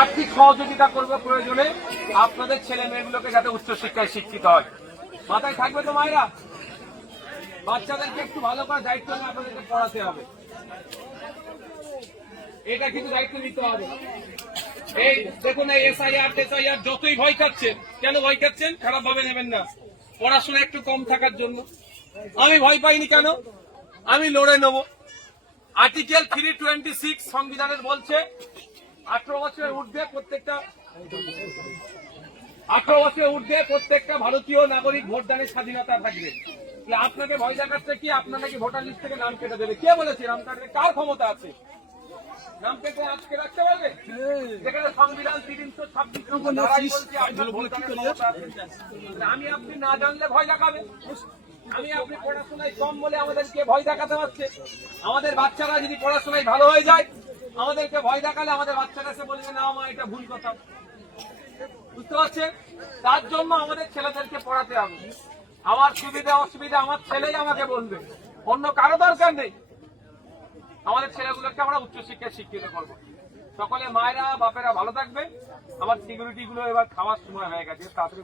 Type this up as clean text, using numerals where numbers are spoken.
আর্থিক সহযোগিতা করবো প্রয়োজনে আপনাদের ছেলে মেয়েগুলোকে যাতে উচ্চশিক্ষায় শিক্ষিত হয়। মাথায় থাকবে তো মায়েরা? বাচ্চাদেরকে একটু ভালো করে দায়িত্ব নিয়ে আপনাদেরকে পড়াতে হবে, এটা কিন্তু দায়িত্ব নিতে হবে। এই দেখুন, এই এসআইআর যতই ভয় খাচ্ছেন, কেন ভয় খাচ্ছেন খারাপ ভাবে নেবেন না, পড়াশোনা একটু কম থাকার জন্য। আমি ভয় পাইনি কেন, আমি লড়ে নেব। আর্টিকেল 326 সংবিধানের বলছে 18 বছরের ঊর্ধ্বে প্রত্যেকটা ভারতীয় নাগরিক ভোটদানের স্বাধীনতা থাকবে। আপনাকে ভয় দেখাচ্ছে কি আপনার নাকি ভোটার লিস্ট থেকে নাম কেটে দেবে? কে বলেছে নাম কাটবে? কার ক্ষমতা আছে নাম কেটে আজকে রাখতে পারবে? যেখানে সংবিধান 326 নম্বর ধারায় বলছে আপনার ভোটারের ক্ষমতা আছে। আমি আপনি না জানলে ভয় দেখাবে? আমি আপনি পড়াশোনায় কম বলে আমাদেরকে ভয় দেখাতে পারছে? আমাদের বাচ্চারা যদি পড়াশোনায় ভালো হয়ে যায়, আমাদেরকে ভয় দেখালে আমাদের বাচ্চারা এসে বলবে না মা এটা ভুল কথা। বুঝতে পারছেন? তার জন্য আমাদের ছেলেদেরকে পড়াতে হবে। আমার সুবিধা অসুবিধা আমার ছেলেই আমাকে বলবে, অন্য কারো দরকার নেই। আমাদের ছেলেগুলোকে আমরা উচ্চশিক্ষায় শিক্ষিত করবো। সকলে মায়েরা বাপেরা ভালো থাকবে। আমার সিকিউরিটি গুলো এবার খাওয়ার সময় হয়ে গেছে, তাড়াতাড়ি